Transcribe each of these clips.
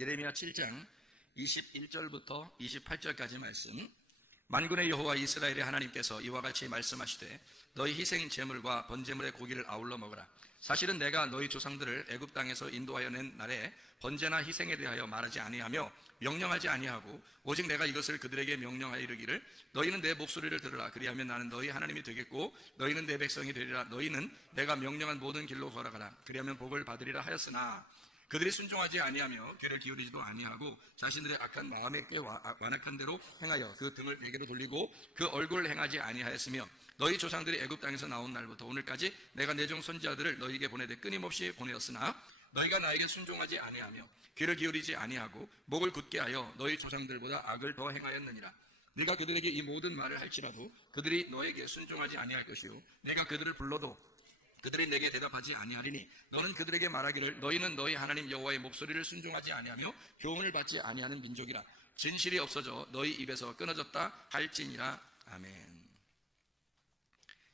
예레미야 7장 21절부터 28절까지 말씀. 만군의 여호와 이스라엘의 하나님께서 이와 같이 말씀하시되 너희 희생 제물과 번제물의 고기를 아울러 먹으라. 사실은 내가 너희 조상들을 애굽 땅에서 인도하여 낸 날에 번제나 희생에 대하여 말하지 아니하며 명령하지 아니하고 오직 내가 이것을 그들에게 명령하여 이르기를 너희는 내 목소리를 들으라. 그리하면 나는 너희 하나님이 되겠고 너희는 내 백성이 되리라. 너희는 내가 명령한 모든 길로 걸어가라. 그리하면 복을 받으리라 하였으나 그들이 순종하지 아니하며 귀를 기울이지도 아니하고 자신들의 악한 마음에 꽤 완악한 대로 행하여 그 등을 내게로 돌리고 그 얼굴을 행하지 아니하였으며 너희 조상들이 애굽 땅에서 나온 날부터 오늘까지 내가 내 종 선지자들을 너희에게 보내되 끊임없이 보내었으나 너희가 나에게 순종하지 아니하며 귀를 기울이지 아니하고 목을 굳게 하여 너희 조상들보다 악을 더 행하였느니라. 네가 그들에게 이 모든 말을 할지라도 그들이 너에게 순종하지 아니할 것이요 내가 그들을 불러도 그들이 내게 대답하지 아니하리니 너는 그들에게 말하기를 너희는 너희 하나님 여호와의 목소리를 순종하지 아니하며 교훈을 받지 아니하는 민족이라. 진실이 없어져 너희 입에서 끊어졌다 할지니라. 아멘.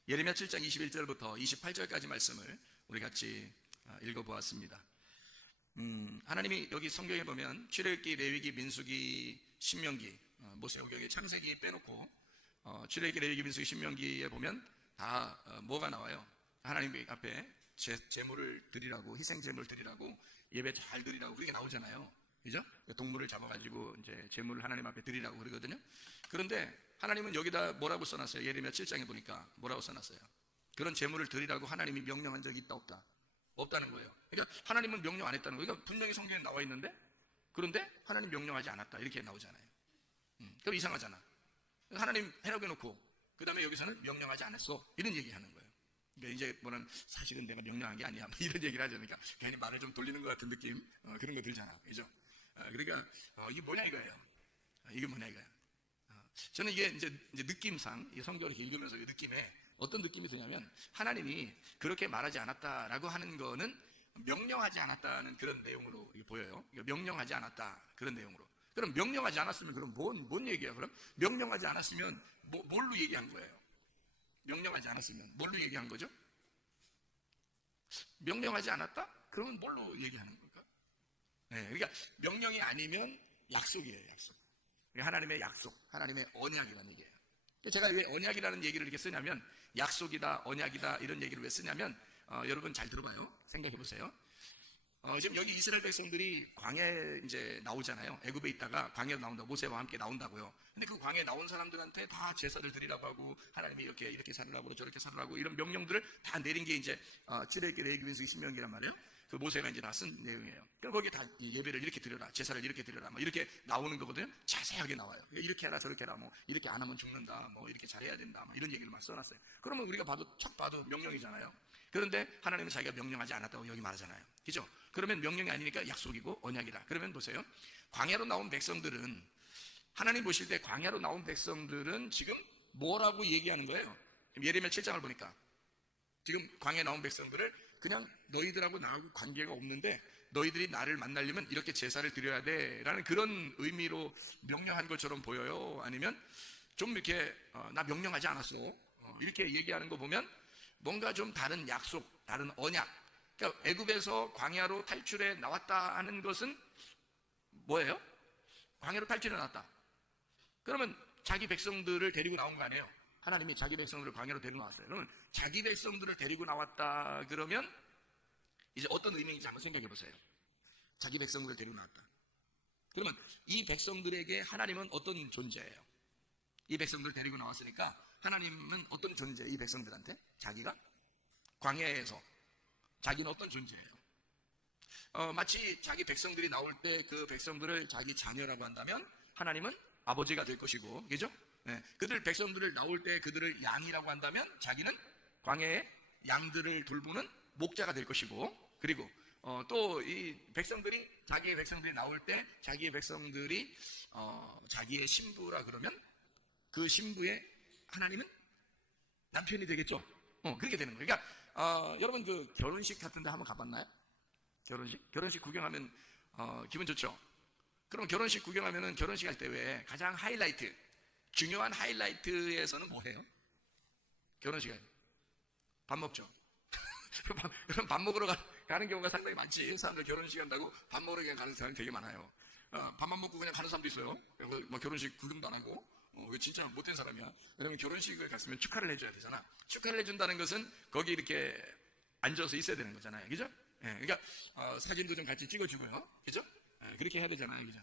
예레미야 7장 21절부터 28절까지 말씀을 우리 같이 읽어보았습니다. 하나님이 여기 성경에 보면 출애굽기, 레위기, 민수기, 신명기, 모세오경에 창세기 빼놓고 출애굽기, 레위기, 민수기, 신명기에 보면 다 뭐가 나와요? 하나님 앞에 제물을 드리라고, 희생 제물을 드리라고, 예배 잘 드리라고 그게 나오잖아요. 그죠? 동물을 잡아가지고 이제 제물을 하나님 앞에 드리라고 그러거든요. 그런데 하나님은 여기다 뭐라고 써놨어요? 예레미야 7장에 보니까 뭐라고 써놨어요? 그런 제물을 드리라고 하나님이 명령한 적이 있다 없다? 없다는 거예요. 그러니까 하나님은 명령 안 했다는 거예요. 그러니까 분명히 성경에 나와 있는데 그런데 하나님 명령하지 않았다 이렇게 나오잖아요. 그럼 이상하잖아. 하나님 해라고 해놓고 그 다음에 여기서는 명령하지 않았어 이런 얘기하는 거예요. 그러니까 이제 뭐는 사실은 내가 명령한 게 아니야 뭐 이런 얘기를 하자니까 괜히 말을 좀 돌리는 것 같은 느낌 그런 거 들잖아. 그죠? 그러니까 이게 뭐냐 이거예요. 이게 뭐냐 이거예요. 저는 이게 이제 느낌상 이 성경을 읽으면서 이 느낌에 어떤 느낌이 드냐면 하나님이 그렇게 말하지 않았다라고 하는 거는 명령하지 않았다는 그런 내용으로 보여요. 명령하지 않았다 그런 내용으로. 그럼 명령하지 않았으면 그럼 뭔 얘기야? 그럼 명령하지 않았으면 뭘로 얘기한 거예요? 명령하지 않았으면 뭘로 얘기한 거죠? 명령하지 않았다? 그러면 뭘로 얘기하는 걸까? 네, 그러니까 명령이 아니면 약속이에요, 약속. 하나님의 약속, 하나님의 언약이라는 얘기예요. 제가 왜 언약이라는 얘기를 이렇게 쓰냐면 약속이다, 언약이다 이런 얘기를 왜 쓰냐면 여러분 잘 들어봐요. 생각해 보세요. 지금 여기 이스라엘 백성들이 광야에 이제 나오잖아요. 애굽에 있다가 광야로 나온다고 모세와 함께 나온다고요. 근데 그 광야에 나온 사람들한테 다 제사를 드리라고 하고 하나님이 이렇게 살으라고 저렇게 살으라고 이런 명령들을 다 내린 게 이제 출애굽기, 레위기, 민수기, 신명기란 말이에요. 그 모세가 이제 다 쓴 내용이에요. 그럼 거기에 다 예배를 이렇게 드려라, 제사를 이렇게 드려라, 뭐 이렇게 나오는 거거든요. 자세하게 나와요. 이렇게 해라, 저렇게 해라, 뭐 이렇게 안 하면 죽는다, 뭐 이렇게 잘해야 된다, 뭐 이런 얘기를 막 써놨어요. 그러면 우리가 척 봐도 명령이잖아요. 그런데 하나님은 자기가 명령하지 않았다고 여기 말하잖아요. 그죠? 그러면 명령이 아니니까 약속이고 언약이다. 그러면 보세요. 광야로 나온 백성들은 하나님 보실 때 광야로 나온 백성들은 지금 뭐라고 얘기하는 거예요? 예레미야 7장을 보니까 지금 광야에 나온 백성들을 그냥 너희들하고 나하고 관계가 없는데 너희들이 나를 만나려면 이렇게 제사를 드려야 돼 라는 그런 의미로 명령한 것처럼 보여요? 아니면 좀 이렇게 나 명령하지 않았어 이렇게 얘기하는 거 보면 뭔가 좀 다른 약속, 다른 언약. 그러니까 애굽에서 광야로 탈출해 나왔다 하는 것은 뭐예요? 광야로 탈출해 나왔다. 그러면 자기 백성들을 데리고 나온 거 아니에요? 하나님이 자기 백성들을 광야로 데리고 나왔어요. 그러면 자기 백성들을 데리고 나왔다 그러면 이제 어떤 의미인지 한번 생각해 보세요. 자기 백성들을 데리고 나왔다. 그러면 이 백성들에게 하나님은 어떤 존재예요? 이 백성들을 데리고 나왔으니까 하나님은 어떤 존재예요? 이 백성들한테? 자기가? 광야에서 자기는 어떤 존재예요? 마치 자기 백성들이 나올 때 그 백성들을 자기 자녀라고 한다면 하나님은 아버지가 될 것이고, 그죠? 네. 그들 백성들을 나올 때 그들을 양이라고 한다면 자기는 광야의 양들을 돌보는 목자가 될 것이고, 그리고 또 이 백성들이 자기의 백성들이 나올 때 자기의 백성들이 자기의 신부라 그러면 그 신부의 하나님은 남편이 되겠죠. 그렇게 되는 거예요. 그러니까 여러분 그 결혼식 같은데 한번 가봤나요? 결혼식 구경하면 기분 좋죠. 그럼 결혼식 구경하면은 결혼식 할 때 왜 가장 하이라이트, 중요한 하이라이트에서는 뭐 해요? 결혼식에 밥 먹죠. 그럼 밥 먹으러 가는 경우가 상당히 많지. 사람들 결혼식 한다고 밥 먹으러 그냥 가는 사람이 되게 많아요. 밥만 먹고 그냥 가는 사람도 있어요. 뭐 결혼식 구경도 안 하고. 진짜 못된 사람이야. 왜냐면 결혼식을 갔으면 축하를 해줘야 되잖아. 축하를 해준다는 것은 거기 이렇게 앉아서 있어야 되는 거잖아요. 그죠? 그러니까 사진도 좀 같이 찍어주고요. 그죠? 그렇게 해야 되잖아요. 그죠?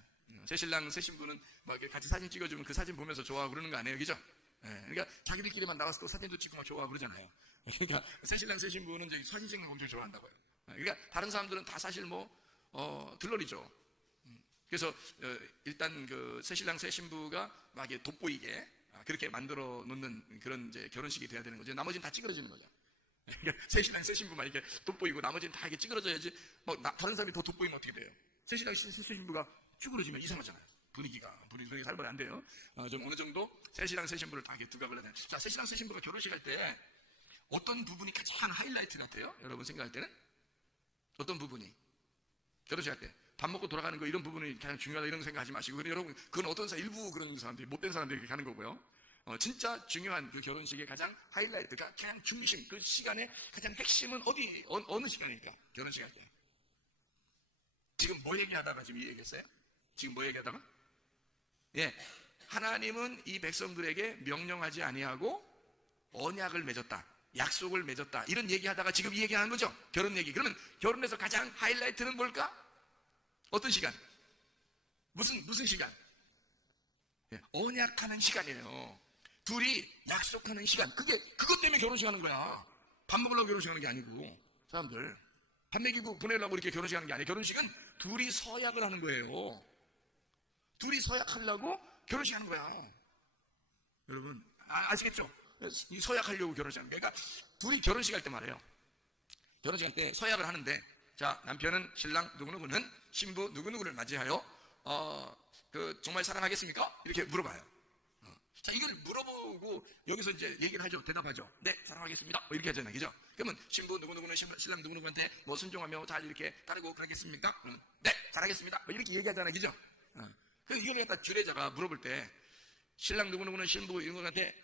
새신랑 새신부는 막 이렇게 같이 사진 찍어주면 그 사진 보면서 좋아하고 그러는 거 아니에요. 그죠? 그러니까 자기들끼리만 나가서 또 사진도 찍고 막 좋아하고 그러잖아요. 그러니까 새신랑 새신부는 이제 사진 찍는 거 엄청 좋아한다고요. 그러니까 다른 사람들은 다 사실 들러리죠. 그래서 일단 그 새신랑 새신부가 막 이렇게 돋보이게 그렇게 만들어 놓는 그런 이제 결혼식이 돼야 되는 거죠. 나머지는 다 찌그러지는 거죠. 그러니까 새신랑 새신부만 이렇게 돋보이고 나머지는 다 이렇게 찌그러져야지. 다른 사람이 더 돋보이면 어떻게 돼요? 새신랑 새신부가 찌그러지면 이상하잖아요. 분위기가 살벌이 안 돼요. 좀 어느 정도 새신랑 새신부를 다 이렇게 두각을 해야 돼요. 자, 새신랑 새신부가 결혼식 할 때 어떤 부분이 가장 하이라이트 같아요? 여러분 생각할 때는 어떤 부분이 결혼식 할 때 밥 먹고 돌아가는 거 이런 부분이 가장 중요하다 이런 생각하지 마시고 여러분 그건 어떤 일부 그런 사람들이 못된 사람들이 그렇게 하는 거고요. 진짜 중요한 그 결혼식의 가장 하이라이트가 가장 중심 그 시간의 가장 핵심은 어느 시간일까? 결혼식 할 때. 지금 뭐 얘기하다가 지금 이 얘기했어요? 지금 뭐 얘기하다가? 하나님은 이 백성들에게 명령하지 아니하고 언약을 맺었다. 약속을 맺었다. 이런 얘기하다가 지금 이 얘기하는 거죠. 결혼 얘기. 그러면 결혼에서 가장 하이라이트는 뭘까? 어떤 시간? 무슨 시간? 언약하는 시간이에요. 둘이 약속하는 시간. 그것 때문에 결혼식 하는 거야. 밥 먹으려고 결혼식 하는 게 아니고. 사람들. 밥 먹이고 보내려고 이렇게 결혼식 하는 게 아니에요. 결혼식은 둘이 서약을 하는 거예요. 둘이 서약하려고 결혼식 하는 거야. 여러분, 아시겠죠? 서약하려고 결혼식 하는 거야. 그러니까 둘이 결혼식 할 때 말이에요. 결혼식 할 때 서약을 하는데, 자, 남편은 신랑 누구누구는 신부 누구누구를 맞이하여 정말 사랑하겠습니까? 이렇게 물어봐요. 자, 이걸 물어보고 여기서 이제 얘기를 하죠. 대답하죠. 네, 사랑하겠습니다. 이렇게 하잖아요. 그죠? 그러면 신부 누구누구는 신랑 누구누구한테 순종하며 잘 이렇게 따르고 그러겠습니까? 네, 잘하겠습니다. 이렇게 얘기하잖아요. 그죠? 그래서 이걸 갖다 주례자가 물어볼 때 신랑 누구누구는 신부 누구한테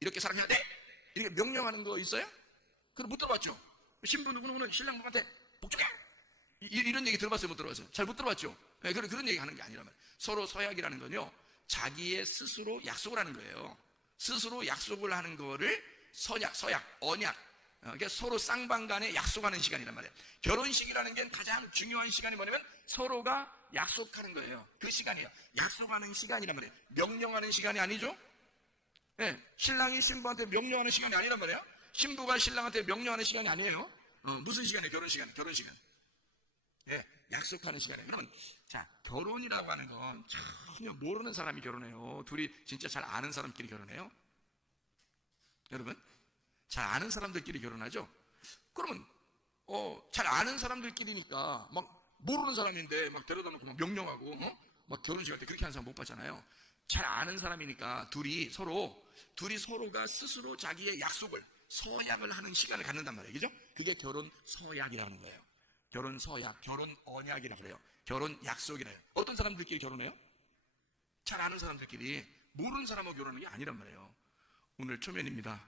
이렇게 사랑해야 돼? 이렇게 명령하는 거 있어요? 그럼 못 들어봤죠? 신부 누구누구는 신랑 누구한테 복종해! 이런 얘기 들어봤어요? 못 들어봤어요? 잘 못 들어봤죠? 네, 그런 얘기 하는 게 아니란 말이에요. 서로 서약이라는 건요, 자기의 스스로 약속을 하는 거예요. 스스로 약속을 하는 거를 서약, 언약. 그러니까 서로 쌍방간에 약속하는 시간이란 말이에요. 결혼식이라는 게 가장 중요한 시간이 뭐냐면 서로가 약속하는 거예요. 그 시간이에요. 약속하는 시간이란 말이에요. 명령하는 시간이 아니죠? 네, 신랑이 신부한테 명령하는 시간이 아니란 말이에요. 신부가 신랑한테 명령하는 시간이 아니에요. 무슨 시간이에요? 결혼 시간. 예, 약속하는 시간이에요. 그러면 자, 결혼이라고 하는 건 전혀 모르는 사람이 결혼해요. 둘이 진짜 잘 아는 사람끼리 결혼해요. 여러분, 잘 아는 사람들끼리 결혼하죠. 그러면 잘 아는 사람들끼리니까 막 모르는 사람인데 막 데려다 놓고 막 명령하고 막 결혼식 할 때 그렇게 하는 사람 못 봤잖아요. 잘 아는 사람이니까 둘이 서로가 스스로 자기의 약속을 서약을 하는 시간을 갖는단 말이에요. 그죠? 그게 결혼 서약이라는 거예요. 결혼 서약, 결혼 언약이라 그래요. 결혼 약속이래요. 어떤 사람들끼리 결혼해요? 잘 아는 사람들끼리. 모르는 사람하고 결혼하는 게 아니란 말이에요. 오늘 초면입니다.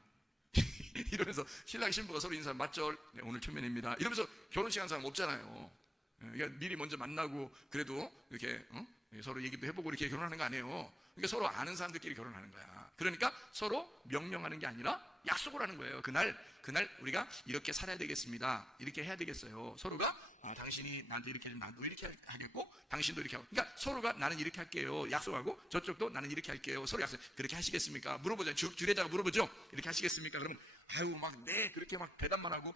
이러면서 신랑 신부가 서로 인사하면 맞죠? 네, 오늘 초면입니다. 이러면서 결혼식 한 사람 없잖아요. 그러니까 미리 먼저 만나고 그래도 이렇게 서로 얘기도 해보고 이렇게 결혼하는 거 아니에요. 그러니까 서로 아는 사람들끼리 결혼하는 거야. 그러니까 서로 명령하는 게 아니라 약속을 하는 거예요. 그날 우리가 이렇게 살아야 되겠습니다. 이렇게 해야 되겠어요. 서로가 당신이 나한테 이렇게 하면 나도 이렇게 하겠고 당신도 이렇게 하고. 그러니까 서로가 나는 이렇게 할게요. 약속하고 저쪽도 나는 이렇게 할게요. 서로 약속. 그렇게 하시겠습니까? 물어보죠. 주례자가 물어보죠. 이렇게 하시겠습니까? 그러면 네 그렇게 막 대답만 하고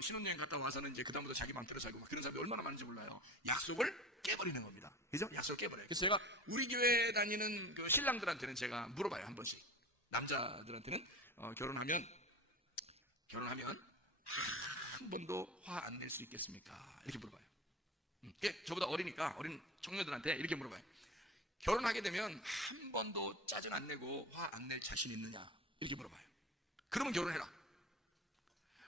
신혼여행 갔다 와서는 이제 그다음부터 자기 마음대로 살고 막 그런 사람이 얼마나 많은지 몰라요. 약속을 깨버리는 겁니다. 그죠? 약속 깨버려요. 그래서 제가 우리 교회 다니는 그 신랑들한테는 제가 물어봐요. 한 번씩. 남자들한테는 결혼하면 한 번도 화 안 낼 수 있겠습니까? 이렇게 물어봐요. 저보다 어리니까 어린 청년들한테 이렇게 물어봐요. 결혼하게 되면 한 번도 짜증 안 내고 화 안 낼 자신 있느냐? 이렇게 물어봐요. 그러면 결혼해라.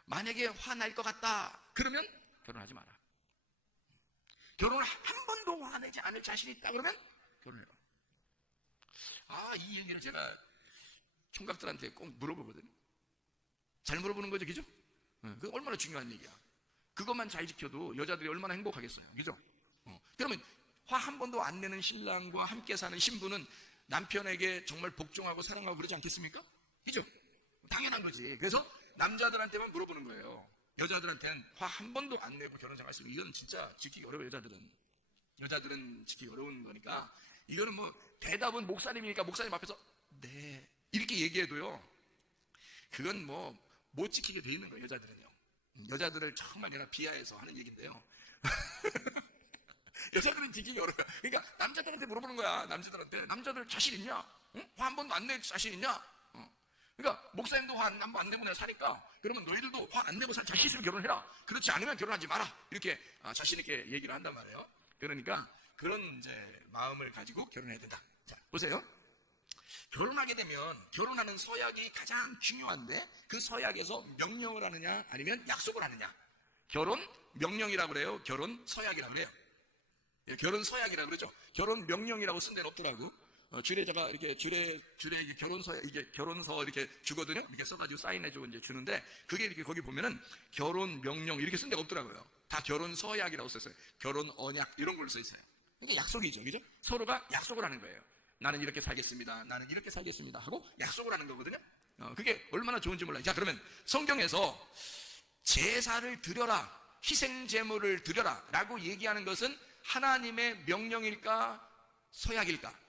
만약에 화날 것 같다. 그러면 결혼하지 마라. 결혼을 한 번도 화내지 않을 자신이 있다. 그러면 결혼해라. 이 얘기를 제가 총각들한테 꼭 물어보거든요. 잘 물어보는 거죠, 그죠? 그게 얼마나 중요한 얘기야. 그것만 잘 지켜도 여자들이 얼마나 행복하겠어요. 그죠? 그러면 화 한 번도 안 내는 신랑과 함께 사는 신부는 남편에게 정말 복종하고 사랑하고 그러지 않겠습니까? 그죠? 당연한 거지. 그래서 남자들한테만 물어보는 거예요. 여자들한테는 화 한 번도 안 내고 결혼 생활 했으면 이건 진짜 지키기 어려워요. 여자들은 지키기 어려운 거니까 이거는 뭐 대답은 목사님이니까 목사님 앞에서 네 이렇게 얘기해도요 그건 뭐 못 지키게 돼 있는 거예요. 여자들을 정말 내가 비하해서 하는 얘기인데요. 여자들은 지키기 어려워요. 그러니까 남자들한테 물어보는 거야. 남자들 자신 있냐? 응? 화 한 번도 안 낼 자신 있냐? 그러니까 목사님도 화 한 번 안 내고 내가 사니까 그러면 너희들도 화 안 내고 살 자신 있으면 결혼해라. 그렇지 않으면 결혼하지 마라. 이렇게 자신 있게 얘기를 한단 말이에요. 그러니까 그런 이제 마음을 가지고 결혼해야 된다. 자, 보세요. 결혼하게 되면 결혼하는 서약이 가장 중요한데 그 서약에서 명령을 하느냐 아니면 약속을 하느냐. 결혼 명령이라고 그래요. 결혼 서약이라고 그래요. 예, 결혼 서약이라고 그러죠. 결혼 명령이라고 쓴 데는 없더라고. 주례자가 이렇게 주례 결혼서 이게 결혼서 이렇게 주거든요. 이렇게 써가지고 사인해주고 이제 주는데 그게 이렇게 거기 보면은 결혼 명령 이렇게 쓴 데가 없더라고요. 다 결혼 서약이라고 썼어요. 결혼 언약 이런 걸로 써 있어요. 이게 약속이죠, 그죠? 서로가 약속을 하는 거예요. 나는 이렇게 살겠습니다. 나는 이렇게 살겠습니다. 하고 약속을 하는 거거든요. 그게 얼마나 좋은지 몰라요. 자, 그러면 성경에서 제사를 드려라, 희생 제물을 드려라 라고 얘기하는 것은 하나님의 명령일까 서약일까?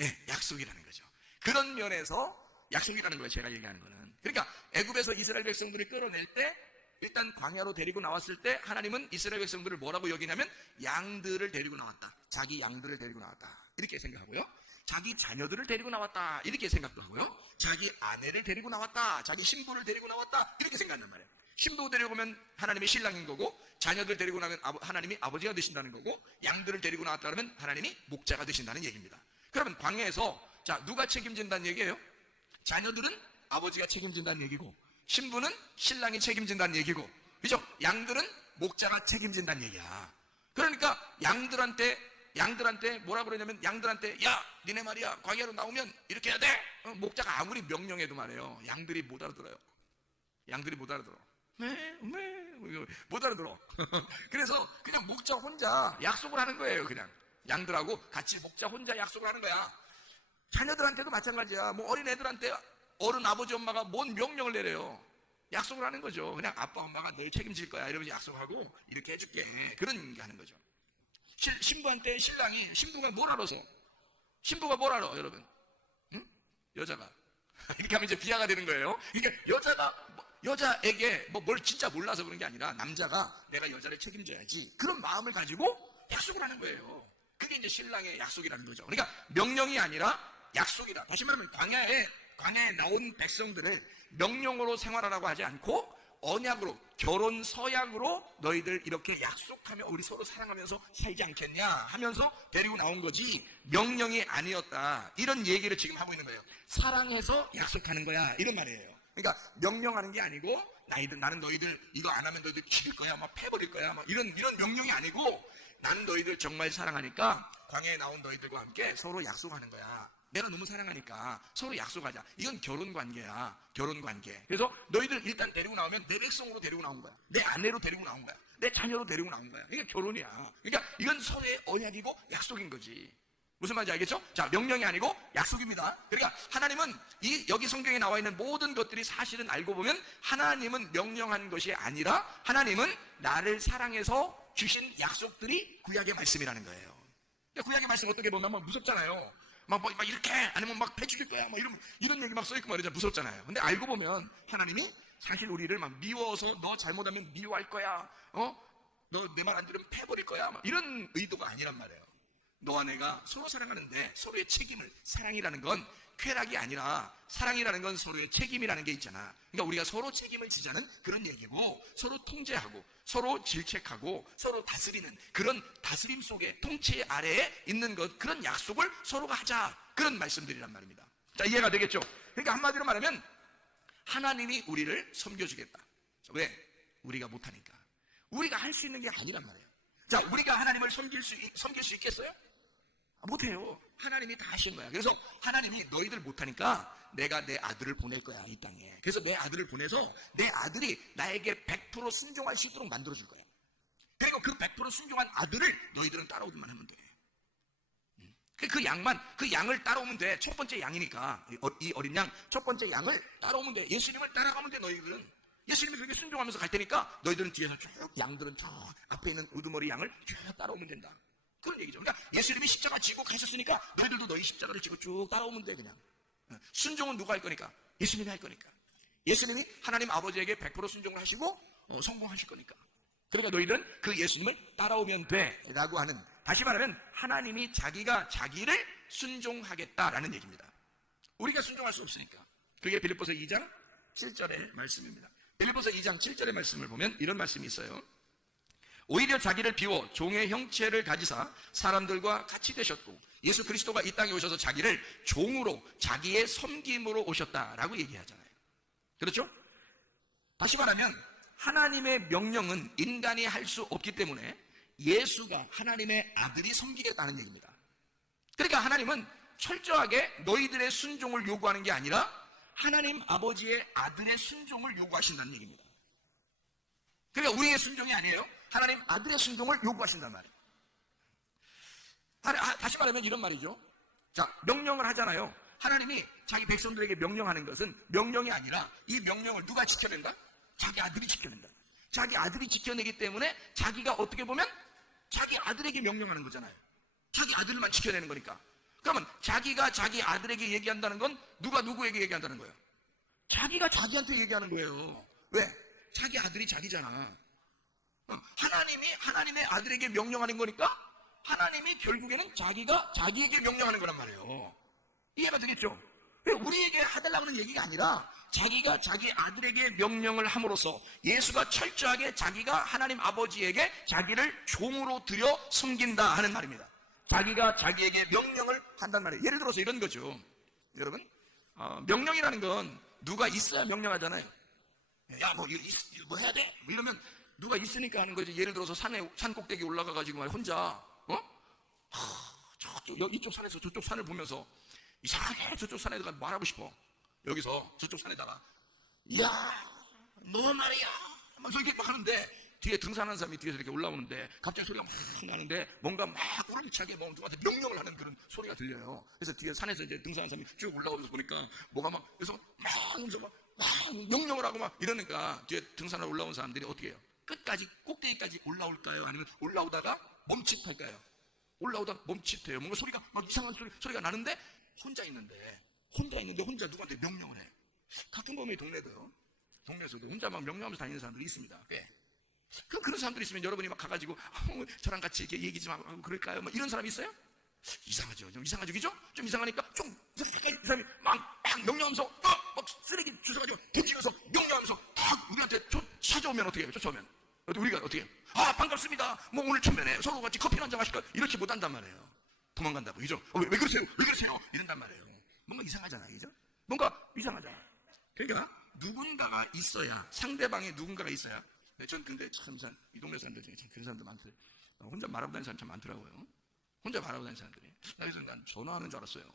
예, 약속이라는 거죠. 그런 면에서 약속이라는 거예요. 제가 얘기하는 거는. 그러니까 애굽에서 이스라엘 백성들을 끌어낼 때 일단 광야로 데리고 나왔을 때 하나님은 이스라엘 백성들을 뭐라고 여기냐면 양들을 데리고 나왔다. 자기 양들을 데리고 나왔다. 이렇게 생각하고요. 자기 자녀들을 데리고 나왔다. 이렇게 생각도 하고요. 자기 아내를 데리고 나왔다. 자기 신부를 데리고 나왔다. 이렇게 생각한단 말이에요. 신부 데리고 오면 하나님이 신랑인 거고 자녀들 데리고 나면 하나님이 아버지가 되신다는 거고 양들을 데리고 나왔다 그러면 하나님이 목자가 되신다는 얘기입니다. 그러면 광야에서 자 누가 책임진다는 얘기예요? 자녀들은 아버지가 책임진다는 얘기고 신부는 신랑이 책임진다는 얘기고 그죠? 양들은 목자가 책임진다는 얘기야. 그러니까 양들한테 뭐라 그러냐면 양들한테 야 니네 말이야 광야로 나오면 이렇게 해야 돼. 목자가 아무리 명령해도 말이에요 양들이 못 알아들어요. 못 알아들어. 그래서 그냥 목자 혼자 약속을 하는 거예요. 그냥 양들하고 같이 목자 혼자 약속을 하는 거야. 자녀들한테도 마찬가지야. 뭐 어린애들한테 어른 아버지 엄마가 뭔 명령을 내려요. 약속을 하는 거죠. 그냥 아빠 엄마가 널 책임질 거야 이러면서 약속하고 이렇게 해줄게 그런 게 하는 거죠. 신부한테 신부가 뭘 알아서? 신부가 뭘 알아 여러분? 응? 여자가 이렇게 하면 이제 비하가 되는 거예요. 그러니까 여자에게 뭘 진짜 몰라서 그런 게 아니라 남자가 내가 여자를 책임져야지 그런 마음을 가지고 약속을 하는 거예요. 그게 이제 신랑의 약속이라는 거죠. 그러니까 명령이 아니라 약속이다. 다시 말하면 광야에 나온 백성들을 명령으로 생활하라고 하지 않고 언약으로 결혼 서약으로 너희들 이렇게 약속하며 우리 서로 사랑하면서 살지 않겠냐 하면서 데리고 나온 거지 명령이 아니었다. 이런 얘기를 지금 하고 있는 거예요. 사랑해서 약속하는 거야 이런 말이에요. 그러니까 명령하는 게 아니고 나는 너희들 이거 안 하면 너희들 죽일 거야 막 패버릴 거야 막 이런 명령이 아니고 나는 너희들 정말 사랑하니까 광야에 나온 너희들과 함께 서로 약속하는 거야. 내가 너무 사랑하니까 서로 약속하자. 이건 결혼 관계야. 그래서 너희들 일단 데리고 나오면 내 백성으로 데리고 나온 거야. 내 아내로 데리고 나온 거야. 내 자녀로 데리고 나온 거야. 이게 결혼이야. 그러니까 이건 서로의 언약이고 약속인 거지. 무슨 말인지 알겠죠? 자, 명령이 아니고 약속입니다. 그러니까 하나님은 여기 성경에 나와 있는 모든 것들이 사실은 알고 보면 하나님은 명령한 것이 아니라 하나님은 나를 사랑해서 주신 약속들이 구약의 말씀이라는 거예요. 그러니까 구약의 말씀 어떻게 보면 막 무섭잖아요. 막 이렇게 아니면 막 배 죽일 거야 막 이런 얘기 막 써있고 말이죠. 무섭잖아요. 근데 알고 보면 하나님이 사실 우리를 막 미워서 너 잘못하면 미워할 거야. 너 내 말 안 들으면 패버릴 거야. 막 이런 의도가 아니란 말이에요. 너와 내가 서로 사랑하는데 서로의 책임을 사랑이라는 건 쾌락이 아니라 사랑이라는 건 서로의 책임이라는 게 있잖아. 그러니까 우리가 서로 책임을 지자는 그런 얘기고 서로 통제하고 서로 질책하고 서로 다스리는 그런 다스림 속에 통치 아래에 있는 것 그런 약속을 서로가 하자 그런 말씀들이란 말입니다. 자 이해가 되겠죠? 그러니까 한마디로 말하면 하나님이 우리를 섬겨주겠다. 왜? 우리가 못하니까. 우리가 할 수 있는 게 아니란 말이에요. 자 우리가 하나님을 섬길 수 있겠어요? 못해요. 하나님이 다 하신 거야. 그래서 하나님이 너희들 못하니까 내가 내 아들을 보낼 거야, 이 땅에. 그래서 내 아들을 보내서 내 아들이 나에게 100% 순종할 수 있도록 만들어줄 거야. 그리고 그 100% 순종한 아들을 너희들은 따라오기만 하면 돼. 그 양을 따라오면 돼. 첫 번째 양이니까. 이 어린 양, 첫 번째 양을 따라오면 돼. 예수님을 따라가면 돼, 너희들은. 예수님이 그렇게 순종하면서 갈 테니까 너희들은 뒤에서 쭉, 양들은 쭉 앞에 있는 우두머리 양을 쭉 따라오면 된다. 그런 얘기죠. 그러니까 예수님이 십자가 지고 가셨으니까 너희들도 너희 십자가를 지고 쭉 따라오면 돼, 그냥. 순종은 누가 할 거니까? 예수님이 할 거니까. 예수님이 하나님 아버지에게 100% 순종을 하시고 성공하실 거니까. 그러니까 너희들은 그 예수님을 따라오면 돼 라고 하는, 다시 말하면 하나님이 자기가 자기를 순종하겠다라는 얘기입니다. 우리가 순종할 수 없으니까. 그게 빌립보서 2장 7절의 말씀입니다. 빌립보서 2장 7절의 말씀을 보면 이런 말씀이 있어요. 오히려 자기를 비워 종의 형체를 가지사 사람들과 같이 되셨고, 예수 그리스도가 이 땅에 오셔서 자기를 종으로 자기의 섬김으로 오셨다라고 얘기하잖아요. 그렇죠? 다시 말하면 하나님의 명령은 인간이 할 수 없기 때문에 예수가 하나님의 아들이 섬기겠다는 얘기입니다. 그러니까 하나님은 철저하게 너희들의 순종을 요구하는 게 아니라 하나님 아버지의 아들의 순종을 요구하신다는 얘기입니다. 그러니까 우리의 순종이 아니에요. 하나님 아들의 순종을 요구하신단 말이에요. 다시 말하면 이런 말이죠. 자, 명령을 하잖아요. 하나님이 자기 백성들에게 명령하는 것은 명령이 아니라 이 명령을 누가 지켜낸다? 자기 아들이 지켜낸다. 자기 아들이 지켜내기 때문에 자기가 어떻게 보면 자기 아들에게 명령하는 거잖아요. 자기 아들만 지켜내는 거니까. 그러면 자기가 자기 아들에게 얘기한다는 건 누가 누구에게 얘기한다는 거예요? 자기가 자기한테 얘기하는 거예요. 왜? 자기 아들이 자기잖아. 하나님이 하나님의 아들에게 명령하는 거니까 하나님이 결국에는 자기가 자기에게 명령하는 거란 말이에요. 이해가 되겠죠? 우리에게 하달라고 하는 얘기가 아니라 자기가 자기 아들에게 명령을 함으로써 예수가 철저하게 자기가 하나님 아버지에게 자기를 종으로 들여 섬긴다 하는 말입니다. 자기가 자기에게 명령을 한단 말이에요. 예를 들어서 이런 거죠. 여러분, 명령이라는 건 누가 있어야 명령하잖아요. 야, 뭐 해야 돼? 뭐 이러면 누가 있으니까 하는 거지. 예를 들어서 산 꼭대기 올라가가지고 혼자, 이쪽 산에서 저쪽 산을 보면서 이상하게 저쪽 산에다가 말하고 싶어. 여기서 저쪽 산에다가, 야, 너 말이야. 막 이렇게 막 하는데, 뒤에 등산하는 사람이 뒤에서 이렇게 올라오는데, 갑자기 소리가 막 나는데, 뭔가 막 우렁차게 뭐 누구한테 명령을 하는 그런 소리가 들려요. 그래서 뒤에 산에서 이제 등산하는 사람이 쭉 올라오면서 보니까, 뭐가 막, 그래서 막 하면서 막 명령을 하고 막 이러니까, 뒤에 등산하러 올라온 사람들이 어떻게 해요? 끝까지, 꼭대기까지 올라올까요? 아니면 올라오다가 멈칫할까요? 올라오다가 멈칫해요. 뭔가 소리가 막 이상한 소리가 나는데, 혼자 있는데 혼자 누구한테 명령을 해. 가끔 보면 동네에서도 혼자 막 명령하면서 다니는 사람들이 있습니다. 예. 그런 사람들이 있으면 여러분이 막 가가지고 저랑 같이 이렇게 얘기 좀 하고 그럴까요? 막 이런 사람이 있어요? 이상하죠. 좀 이상하죠, 그죠? 좀 이상하니까 좀 가까이 이 사람이 막 명령하면서 막 쓰레기 주워가지고 던지면서 명령하면서 딱 우리한테 찾아오면 어떻게 해요? 쫓아오면 우리가 어떻게 해요? 반갑습니다. 뭐 오늘 천면에 서로 같이 커피 한잔 마실까? 이렇게 못 한단 말이에요. 도망간다고, 그죠? 왜 그러세요? 왜 그러세요? 이런단 말이에요. 뭔가 이상하잖아, 그죠? 뭔가 이상하잖아. 그러니까 누군가가 있어야, 상대방에 누군가가 있어야. 전 근데 참 이 동네 사람들 중에 참 그런 사람들 많더라고요. 혼자 말하고 다니는 사람 참 많더라고요. 혼자 말하고 다니는 사람들이. 그래서 난 전화하는 줄 알았어요.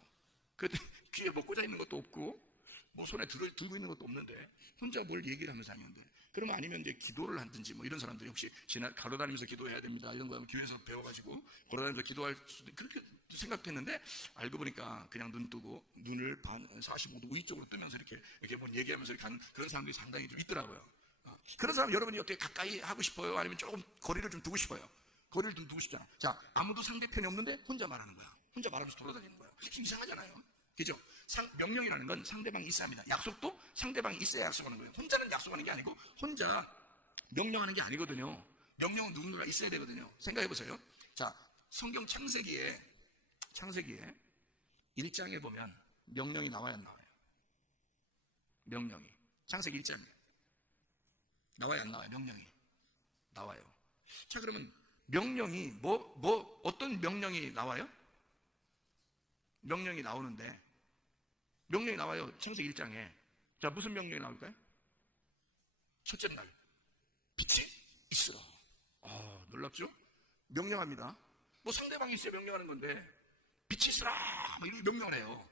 그때 귀에 뭐 꽂아 있는 것도 없고 뭐 손에 들고 있는 것도 없는데 혼자 뭘 얘기를 하면서 하는데, 그러면 아니면 이제 기도를 하든지 뭐 이런 사람들이 혹시 걸어다니면서 기도해야 됩니다 이런 거 교회에서 배워가지고 걸어다니면서 기도할 수도, 그렇게 생각했는데 알고 보니까 그냥 눈 뜨고 눈을 45도 위쪽으로 뜨면서 이렇게 뭐 얘기하면서 이렇게 하는 그런 사람들이 상당히 좀 있더라고요. 그런 사람 여러분이 어떻게 가까이 하고 싶어요? 아니면 조금 거리를 좀 두고 싶어요? 거리를 좀 두고 싶잖아. 자, 아무도 상대편이 없는데 혼자 말하는 거야. 혼자 말하면서 돌아다니는 거야. 이상하잖아요. 그죠? 명령이라는 건 상대방이 있어야 합니다. 약속도 상대방이 있어야 약속하는 거예요. 혼자는 약속하는 게 아니고 혼자 명령하는 게 아니거든요. 명령은 누군가가 있어야 되거든요. 생각해 보세요. 자, 성경 창세기에 1장에 보면 명령이 나와야 안 나와요? 명령이 창세기 1장에 나와야 안 나와요? 명령이 나와요. 자, 그러면 명령이 어떤 명령이 나와요? 명령이 나오는데, 명령이 나와요. 창세기 1장에. 자, 무슨 명령이 나올까요? 첫째 날 빛이 있으라. 놀랍죠? 명령합니다. 뭐 상대방이 있어야 명령하는 건데 빛이 있으라 뭐 이렇게 명령을 해요.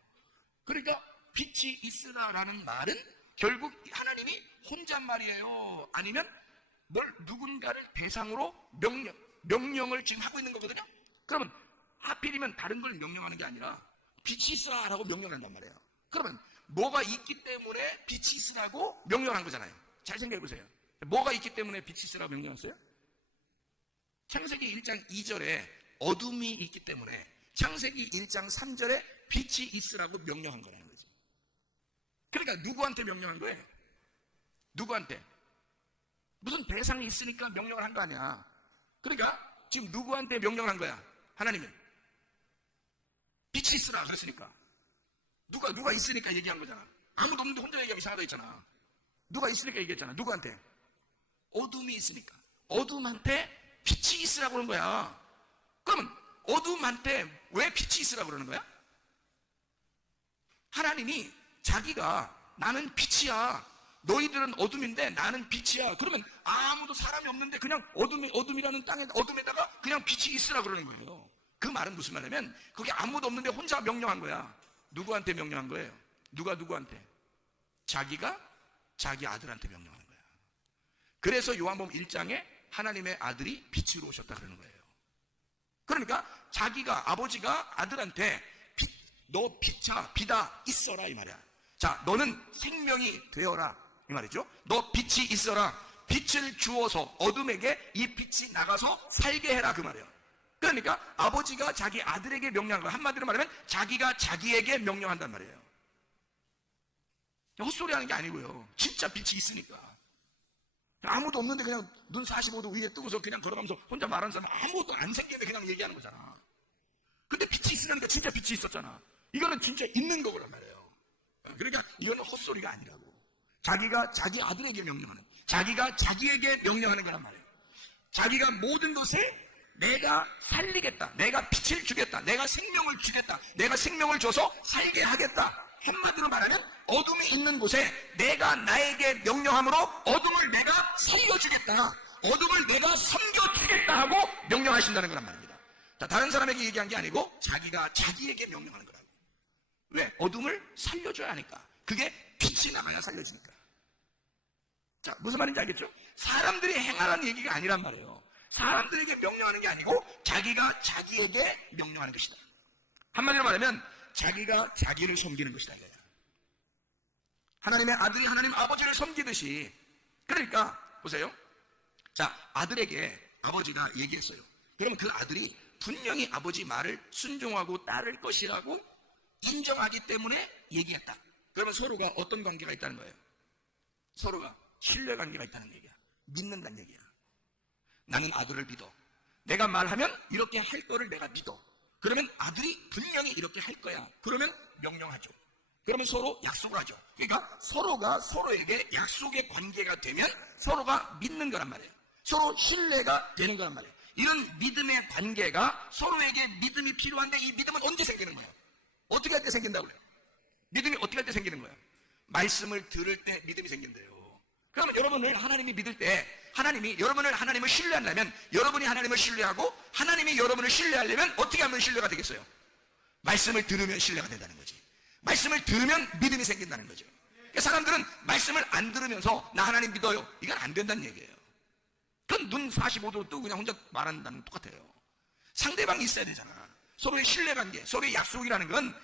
그러니까 빛이 있으라라는 말은 결국 하나님이 혼잣말이에요? 아니면 누군가를 대상으로 명령을 지금 하고 있는 거거든요. 그러면 하필이면 다른 걸 명령하는 게 아니라 빛이 있으라라고 명령한단 말이에요. 그러면 뭐가 있기 때문에 빛이 있으라고 명령한 거잖아요. 잘 생각해 보세요. 뭐가 있기 때문에 빛이 있으라고 명령했어요? 창세기 1장 2절에 어둠이 있기 때문에 창세기 1장 3절에 빛이 있으라고 명령한 거라는 거죠. 그러니까 누구한테 명령한 거예요? 누구한테? 무슨 대상이 있으니까 명령을 한 거 아니야. 그러니까 지금 누구한테 명령을 한 거야? 하나님은 빛이 있으라 그랬으니까. 누가 있으니까 얘기한 거잖아. 아무도 없는데 혼자 얘기하면 이상하다 했잖아. 누가 있으니까 얘기했잖아. 누구한테? 어둠이 있으니까. 어둠한테 빛이 있으라고 그러는 거야. 그러면 어둠한테 왜 빛이 있으라고 그러는 거야? 하나님이 자기가 나는 빛이야, 너희들은 어둠인데 나는 빛이야. 그러면 아무도 사람이 없는데 그냥 어둠이라는 땅에 어둠에다가 그냥 빛이 있으라 그러는 거예요. 그 말은 무슨 말이냐면 거기 아무도 없는데 혼자 명령한 거야. 누구한테 명령한 거예요? 누구한테? 자기가 자기 아들한테 명령하는 거야. 그래서 요한복음 1장에 하나님의 아들이 빛으로 오셨다 그러는 거예요. 그러니까 자기가 아버지가 아들한테 너 빛아 있어라 이 말이야. 자, 너는 생명이 되어라 이 말이죠. 너 빛이 있어라. 빛을 주어서 어둠에게 이 빛이 나가서 살게 해라 그 말이에요. 그러니까 아버지가 자기 아들에게 명령한 거, 한마디로 말하면 자기가 자기에게 명령한단 말이에요. 헛소리 하는 게 아니고요. 진짜 빛이 있으니까. 아무도 없는데 그냥 눈 45도 위에 뜨고서 그냥 걸어가면서 혼자 말하는 사람 아무것도 안 생기는데 그냥 얘기하는 거잖아. 근데 빛이 있으니까 진짜 빛이 있었잖아. 이거는 진짜 있는 거란 말이에요. 그러니까 이거는 헛소리가 아니라고. 자기가 자기 아들에게 명령하는, 자기가 자기에게 명령하는 거란 말이에요. 자기가 모든 것을 내가 살리겠다, 내가 빛을 주겠다, 내가 생명을 주겠다, 내가 생명을 줘서 살게 하겠다. 한마디로 말하면 어둠이 있는 곳에 내가 나에게 명령함으로 어둠을 내가 살려주겠다, 어둠을 내가 섬겨주겠다 하고 명령하신다는 거란 말입니다. 자, 다른 사람에게 얘기한 게 아니고 자기가 자기에게 명령하는 거라고. 왜? 어둠을 살려줘야 하니까. 그게 빛이 나가야 살려주니까. 자, 무슨 말인지 알겠죠? 사람들이 행하라는 얘기가 아니란 말이에요. 사람들에게 명령하는 게 아니고 자기가 자기에게 명령하는 것이다. 한마디로 말하면 자기가 자기를 섬기는 것이다 이거야. 하나님의 아들이 하나님 아버지를 섬기듯이. 그러니까 보세요. 자, 아들에게 아버지가 얘기했어요. 그러면 그 아들이 분명히 아버지 말을 순종하고 따를 것이라고 인정하기 때문에 얘기했다. 그러면 서로가 어떤 관계가 있다는 거예요? 서로가 신뢰관계가 있다는 얘기야. 믿는다는 얘기야. 나는 아들을 믿어. 내가 말하면 이렇게 할 거를 내가 믿어. 그러면 아들이 분명히 이렇게 할 거야. 그러면 명령하죠. 그러면 서로 약속을 하죠. 그러니까 서로가 서로에게 약속의 관계가 되면 서로가 믿는 거란 말이에요. 서로 신뢰가 되는 거란 말이에요. 이런 믿음의 관계가, 서로에게 믿음이 필요한데 이 믿음은 언제 생기는 거예요? 어떻게 할 때 생긴다고 그래요? 믿음이 어떻게 할 때 생기는 거예요? 말씀을 들을 때 믿음이 생긴대요. 그러면 여러분을 하나님이 믿을 때, 하나님이 여러분을 하나님을 신뢰한다면, 여러분이 하나님을 신뢰하고 하나님이 여러분을 신뢰하려면 어떻게 하면 신뢰가 되겠어요? 말씀을 들으면 신뢰가 된다는 거지. 말씀을 들으면 믿음이 생긴다는 거죠. 그러니까 사람들은 말씀을 안 들으면서 나 하나님 믿어요, 이건 안 된다는 얘기예요. 그건 눈 45도 뜨고 그냥 혼자 말한다는 똑같아요. 상대방이 있어야 되잖아. 서로의 신뢰관계, 서로의 약속이라는 건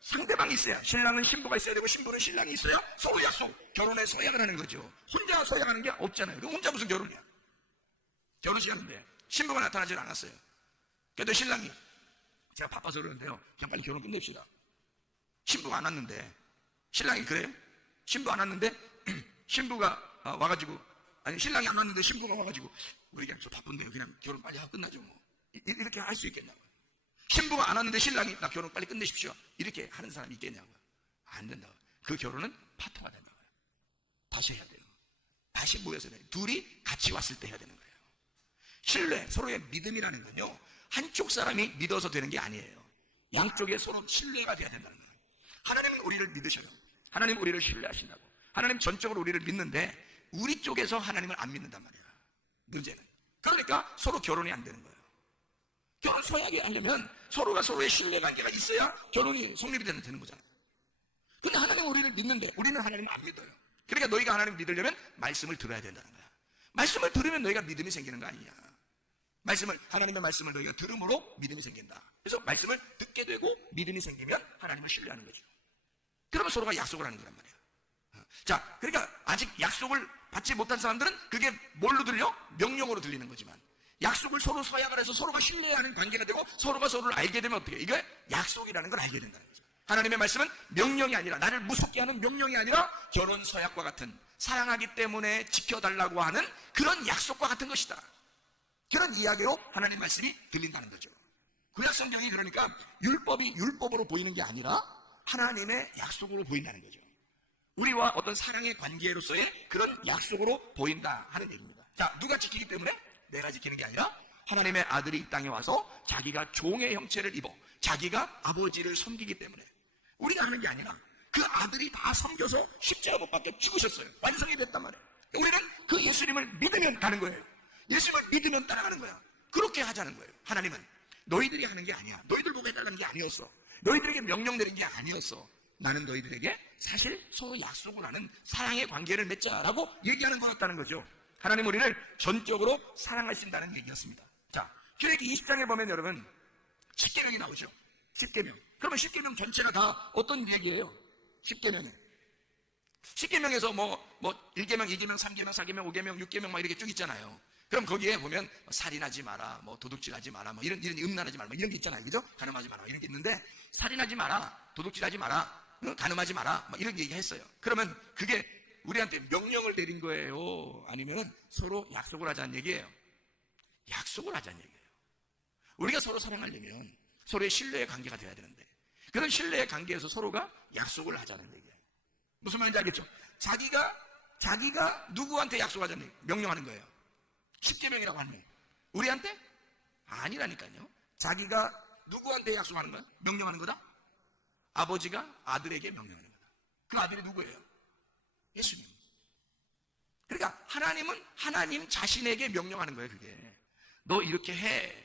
상대방이 있어야, 신랑은 신부가 있어야 되고 신부는 신랑이 있어야 서로 약속, 결혼에 서약을 하는 거죠. 혼자 서약하는 게 없잖아요. 그럼 혼자 무슨 결혼이야? 결혼식 하는데 신부가 나타나질 않았어요. 그래도 신랑이, 제가 바빠서 그러는데요, 그냥 빨리 결혼 끝냅시다. 신부가 안 왔는데, 신랑이 그래요? 신부 안 왔는데 신부가 와가지고, 아니 신랑이 안 왔는데 신부가 와가지고 우리 그냥 저 바쁜데요, 그냥 결혼 빨리 하고 끝나죠 뭐, 이렇게 할 수 있겠냐고. 신부가 안 왔는데 신랑이 나 결혼 빨리 끝내십시오, 이렇게 하는 사람이 있겠냐고요. 안 된다고. 그 결혼은 파토가 된다고요. 다시 해야 돼요. 다시 모여서 해야 돼요. 둘이 같이 왔을 때 해야 되는 거예요. 신뢰, 서로의 믿음이라는 건요, 한쪽 사람이 믿어서 되는 게 아니에요. 양쪽에 서로 신뢰가 돼야 된다는 거예요. 하나님은 우리를 믿으셔요. 하나님은 우리를 신뢰하신다고. 하나님 전적으로 우리를 믿는데 우리 쪽에서 하나님을 안 믿는단 말이야, 문제는. 그러니까 서로 결혼이 안 되는 거예요. 결혼 서약이 하려면 서로가 서로의 신뢰관계가 있어야 결혼이 성립이 되는 거잖아요. 근데 하나님은 우리를 믿는데 우리는 하나님을 안 믿어요. 그러니까 너희가 하나님을 믿으려면 말씀을 들어야 된다는 거야. 말씀을 들으면 너희가 믿음이 생기는 거 아니냐. 하나님의 말씀을 너희가 들음으로 믿음이 생긴다. 그래서 말씀을 듣게 되고 믿음이 생기면 하나님을 신뢰하는 거죠. 그러면 서로가 약속을 하는 거란 말이야. 자, 그러니까 아직 약속을 받지 못한 사람들은 그게 뭘로 들려? 명령으로 들리는 거지만, 약속을 서로 서약을 해서 서로가 신뢰하는 관계가 되고 서로가 서로를 알게 되면 어떻게? 이게 약속이라는 걸 알게 된다는 거죠. 하나님의 말씀은 명령이 아니라, 나를 무섭게 하는 명령이 아니라 결혼 서약과 같은, 사랑하기 때문에 지켜달라고 하는 그런 약속과 같은 것이다. 그런 이야기로 하나님의 말씀이 들린다는 거죠. 구약 성경이 그러니까 율법이 율법으로 보이는 게 아니라 하나님의 약속으로 보인다는 거죠. 우리와 어떤 사랑의 관계로서의 그런 약속으로 보인다 하는 얘기입니다. 자, 누가 지키기 때문에? 내가 지키는 게 아니라 하나님의 아들이 이 땅에 와서 자기가 종의 형체를 입어 자기가 아버지를 섬기기 때문에, 우리가 하는 게 아니라 그 아들이 다 섬겨서 십자가 못 박혀 죽으셨어요. 완성이 됐단 말이에요. 우리는 그 예수님을 믿으면 가는 거예요. 예수님을 믿으면 따라가는 거야. 그렇게 하자는 거예요. 하나님은 너희들이 하는 게 아니야. 너희들 보고 해달라는 게 아니었어. 너희들에게 명령 내린 게 아니었어. 나는 너희들에게 사실 서로 약속을 하는 사랑의 관계를 맺자라고 얘기하는 거였다는 거죠. 하나님 우리를 전적으로 사랑하신다는 얘기였습니다. 자, 출애굽기 20장에 보면 여러분 10계명이 나오죠. 10계명. 그러면 10계명 전체가 다 어떤 얘기예요? 10계명에 10계명에서 뭐 1계명, 2계명, 3계명, 4계명, 5계명, 6계명 막 이렇게 쭉 있잖아요. 그럼 거기에 보면 살인하지 마라, 뭐 도둑질하지 마라, 뭐 이런 음란하지 마라, 뭐 이런 게 있잖아요. 그죠? 간음하지 마라, 이런 게 있는데, 살인하지 마라, 도둑질하지 마라, 간음하지 마라, 뭐 이런 얘기 했어요. 그러면 그게 우리한테 명령을 내린 거예요? 아니면 서로 약속을 하자는 얘기예요? 약속을 하자는 얘기예요. 우리가 서로 사랑하려면 서로의 신뢰의 관계가 돼야 되는데, 그런 신뢰의 관계에서 서로가 약속을 하자는 얘기예요. 무슨 말인지 알겠죠? 자기가 누구한테 약속하자는 얘기예요? 명령하는 거예요. 10계명이라고 하는 거예요. 우리한테? 아니라니까요. 자기가 누구한테 약속하는 거야? 명령하는 거다? 아버지가 아들에게 명령하는 거다. 그 아들이 누구예요? 예수님. 그러니까 하나님은 하나님 자신에게 명령하는 거예요. 그게 너 이렇게 해,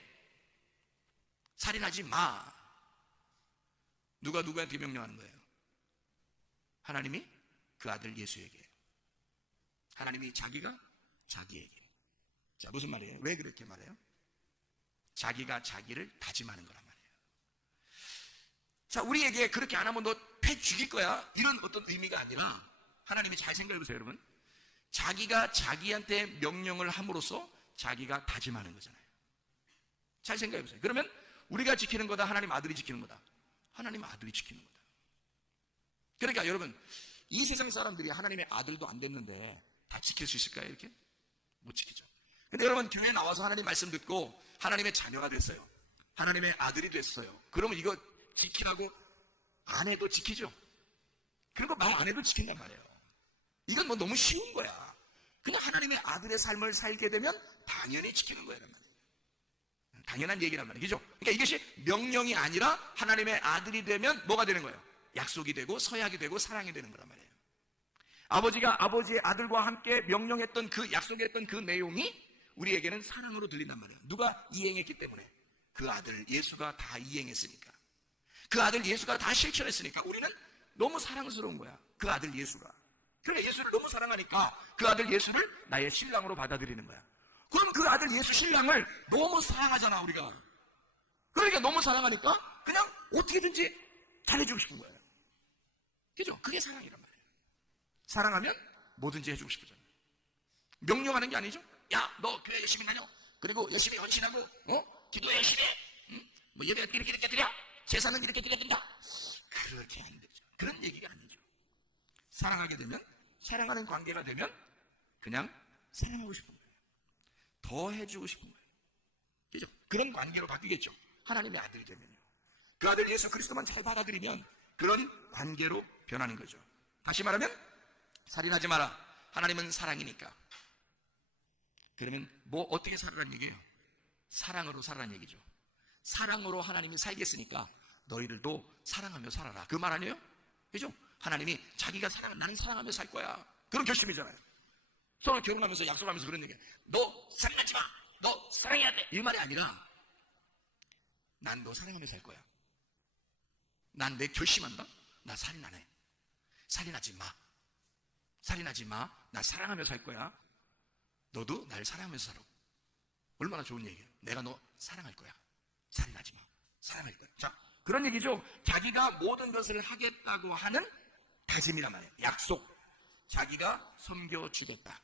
살인하지 마. 누가 누구한테 명령하는 거예요? 하나님이 그 아들 예수에게, 하나님이 자기가 자기에게. 자, 무슨 말이에요? 왜 그렇게 말해요? 자기가 자기를 다짐하는 거란 말이에요. 자, 우리에게 그렇게 안 하면 너 패 죽일 거야, 이런 어떤 의미가 아니라, 하나님이 잘 생각해 보세요, 여러분. 자기가 자기한테 명령을 함으로써 자기가 다짐하는 거잖아요. 잘 생각해 보세요. 그러면 우리가 지키는 거다, 하나님 아들이 지키는 거다? 하나님 아들이 지키는 거다. 그러니까 여러분, 이 세상 사람들이 하나님의 아들도 안 됐는데 다 지킬 수 있을까요? 이렇게? 못 지키죠. 근데 여러분, 교회에 나와서 하나님 말씀 듣고 하나님의 자녀가 됐어요. 하나님의 아들이 됐어요. 그러면 이거 지키라고 안 해도 지키죠? 그런 거 말 안 해도 지킨단 말이에요. 이건 뭐 너무 쉬운 거야. 그냥 하나님의 아들의 삶을 살게 되면 당연히 지키는 거란 말이에요. 당연한 얘기란 말이에요. 그죠? 그러니까 이것이 명령이 아니라 하나님의 아들이 되면 뭐가 되는 거예요? 약속이 되고 서약이 되고 사랑이 되는 거란 말이에요. 아버지가 아버지의 아들과 함께 명령했던 그 약속했던 그 내용이 우리에게는 사랑으로 들린단 말이에요. 누가 이행했기 때문에? 그 아들 예수가 다 이행했으니까, 그 아들 예수가 다 실천했으니까 우리는 너무 사랑스러운 거야, 그 아들 예수가. 그래, 예수를 너무 사랑하니까 그 아들 예수를 나의 신랑으로 받아들이는 거야. 그럼 그 아들 예수 신랑을 너무 사랑하잖아, 우리가. 그러니까 너무 사랑하니까 그냥 어떻게든지 잘해주고 싶은 거예요. 그죠? 그게 사랑이란 말이에요. 사랑하면 뭐든지 해주고 싶어잖아요. 명령하는 게 아니죠? 야, 너 교회 열심히 다녀. 그리고 열심히 헌신하고, 기도 열심히 해. 뭐 예배가 이렇게 드려. 제사는 이렇게 드려야 된다. 그렇게 안 되죠. 그런 얘기가 아니죠. 사랑하게 되면, 사랑하는 관계가 되면 그냥 사랑하고 싶은 거예요. 더 해주고 싶은 거예요. 그죠? 그런 관계로 바뀌겠죠. 하나님의 아들이 되면요. 그 아들 예수 그리스도만 잘 받아들이면 그런 관계로 변하는 거죠. 다시 말하면 살인하지 마라. 하나님은 사랑이니까. 그러면 뭐 어떻게 살아라는 얘기예요? 사랑으로 살아라는 얘기죠. 사랑으로 하나님이 살겠으니까 너희들도 사랑하며 살아라. 그 말 아니에요? 그죠? 하나님이 자기가 나는 사랑하며 살 거야. 그런 결심이잖아요. 서로 결혼하면서 약속하면서 그런 얘기예요. 너 살인하지 마. 너 사랑해야 돼. 이 말이 아니라 난 너 사랑하며 살 거야. 난 내 결심한다. 나 살인 안 해. 살인하지 마. 살인하지 마. 나 사랑하며 살 거야. 너도 날 사랑하면서 살아. 얼마나 좋은 얘기예요. 내가 너 사랑할 거야. 살인하지 마. 사랑할 거야. 자, 그런 얘기죠. 자기가 모든 것을 하겠다고 하는 다짐이란 말이에요. 약속. 자기가 섬겨주겠다.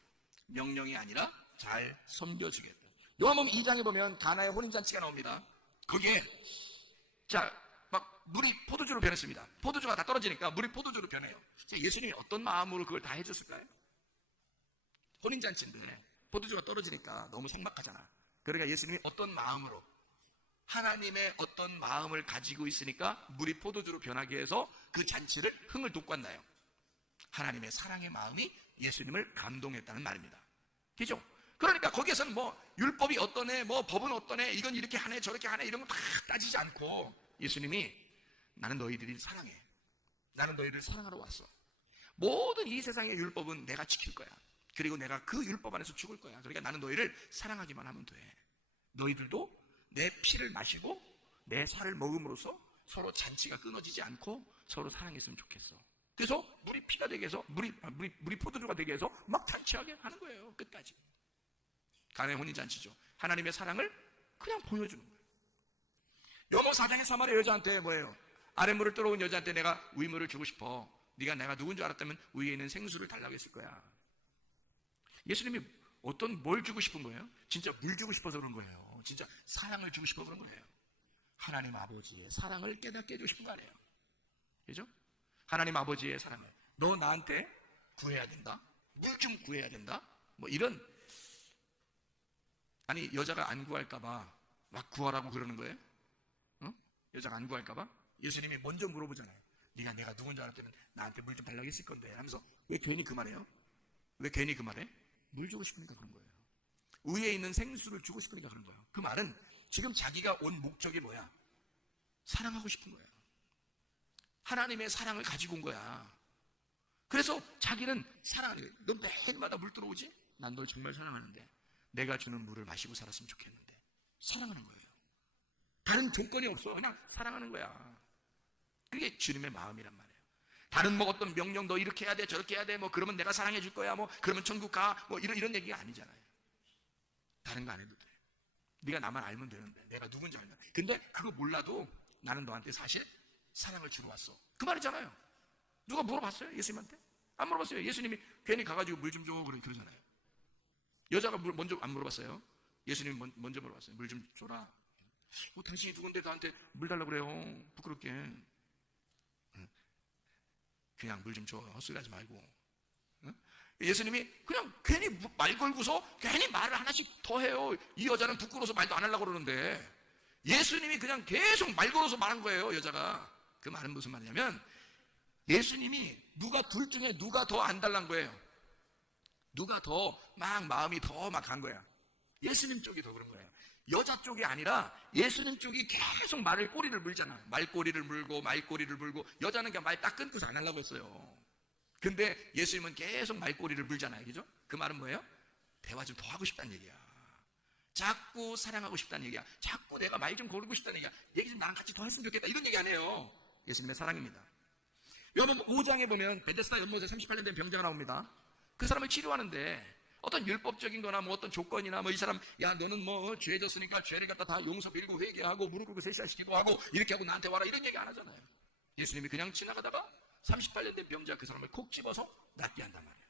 명령이 아니라 잘 섬겨주겠다. 요한복음 2장에 보면 가나의 혼인잔치가 나옵니다. 거기에 막 물이 포도주로 변했습니다. 포도주가 다 떨어지니까 물이 포도주로 변해요. 예수님이 어떤 마음으로 그걸 다 해줬을까요? 혼인잔치인데 포도주가 떨어지니까 너무 삭막하잖아. 그러니까 예수님이 어떤 마음으로, 하나님의 어떤 마음을 가지고 있으니까 물이 포도주로 변하게 해서 그 잔치를 흥을 돋궜나요? 하나님의 사랑의 마음이 예수님을 감동했다는 말입니다. 그죠? 그러니까 거기에서는 뭐 율법이 어떠네, 뭐 법은 어떠네, 이건 이렇게 하네 저렇게 하네 이런 거 다 따지지 않고 예수님이 나는 너희들이 사랑해. 나는 너희를 사랑하러 왔어. 모든 이 세상의 율법은 내가 지킬 거야. 그리고 내가 그 율법 안에서 죽을 거야. 그러니까 나는 너희를 사랑하기만 하면 돼. 너희들도 내 피를 마시고 내 살을 먹음으로써 서로 잔치가 끊어지지 않고 서로 사랑했으면 좋겠어. 그래서 물이 피가 되게 해서 물이 포도주가 되게 해서 막 잔치하게 하는 거예요. 끝까지. 가나의 혼인잔치죠. 하나님의 사랑을 그냥 보여주는 거예요. 요모 4장의 사마리아 여자한테 뭐예요? 아랫물을 떨어온 여자한테 내가 우유물을 주고 싶어. 네가 내가 누군 줄 알았다면 위에 있는 생수를 달라고 했을 거야. 예수님이 뭘 주고 싶은 거예요? 진짜 물 주고 싶어서 그런 거예요. 진짜 사랑을 주고 싶어서 그런 거예요. 하나님 아버지의 사랑을 깨닫게 해주고 싶은 거 아니에요. 그죠? 하나님 아버지의 사랑을 너 나한테 구해야 된다. 물 좀 구해야 된다. 뭐 이런, 아니 여자가 안 구할까봐 막 구하라고 그러는 거예요? 여자가 안 구할까봐? 예수님이 먼저 물어보잖아요. 네가 내가 누군지 알았다면 나한테 물 좀 달라고 했을 건데 하면서 왜 괜히 그 말해요? 왜 괜히 그 말해? 물 주고 싶으니까 그런 거예요. 위에 있는 생수를 주고 싶으니까 그런 거예요. 그 말은 지금 자기가 온 목적이 뭐야? 사랑하고 싶은 거예요. 하나님의 사랑을 가지고 온 거야. 그래서 자기는 사랑하는 거예요. 너 매일마다 물 들어오지? 난 널 정말 사랑하는데 내가 주는 물을 마시고 살았으면 좋겠는데. 사랑하는 거예요. 다른 조건이 없어. 그냥 사랑하는 거야. 그게 주님의 마음이란 말이에요. 다른 뭐 어떤 명령 너 이렇게 해야 돼 저렇게 해야 돼 뭐 그러면 내가 사랑해 줄 거야 뭐 그러면 천국 가 뭐 이런 얘기가 아니잖아요. 다른 거 안 해도 돼. 네가 나만 알면 되는데 내가 누군지 알면. 근데 그거 몰라도 나는 너한테 사실 사랑을 주러 왔어. 그 말이잖아요. 누가 물어봤어요? 예수님한테? 안 물어봤어요. 예수님이 괜히 가가지고 물 좀 줘 그러잖아요. 여자가 먼저 안 물어봤어요. 예수님이 먼저 물어봤어요. 물 좀 줘라. 당신이 누군데 나한테 물 달라고 그래요. 부끄럽게. 그냥 물 좀 줘. 헛소리 하지 말고. 예수님이 그냥 괜히 말 걸고서 괜히 말을 하나씩 더 해요. 이 여자는 부끄러워서 말도 안 하려고 그러는데 예수님이 그냥 계속 말 걸어서 말한 거예요. 여자가. 그 말은 무슨 말이냐면 예수님이 둘 중에 누가 더 안 달란 거예요. 누가 더 막 마음이 더 막 간 거야. 예수님 쪽이 더 그런 거예요. 여자 쪽이 아니라 예수님 쪽이 계속 꼬리를 물잖아. 말꼬리를 물고 여자는 그냥 말 딱 끊고서 안 하려고 했어요. 근데 예수님은 계속 말꼬리를 물잖아요. 그죠? 그 말은 뭐예요? 대화 좀 더 하고 싶다는 얘기야. 자꾸 사랑하고 싶다는 얘기야. 자꾸 내가 말 좀 걸고 싶다는 얘기야. 얘기 좀 나랑 같이 더 했으면 좋겠다. 이런 얘기 안 해요. 예수님의 사랑입니다. 여러분 5장에 보면 베데스다 연못에 38년 된 병자가 나옵니다. 그 사람을 치료하는데 어떤 율법적인 거나 뭐 어떤 조건이나 뭐 이 사람 야 너는 뭐 죄졌으니까 죄를 갖다 다 용서 빌고 회개하고 무릎 꿇고 세시간시키고 하고 이렇게 하고 나한테 와라 이런 얘기 안 하잖아요. 예수님이 그냥 지나가다가 38년 된 병자 그 사람을 콕 집어서 낫게 한단 말이에요.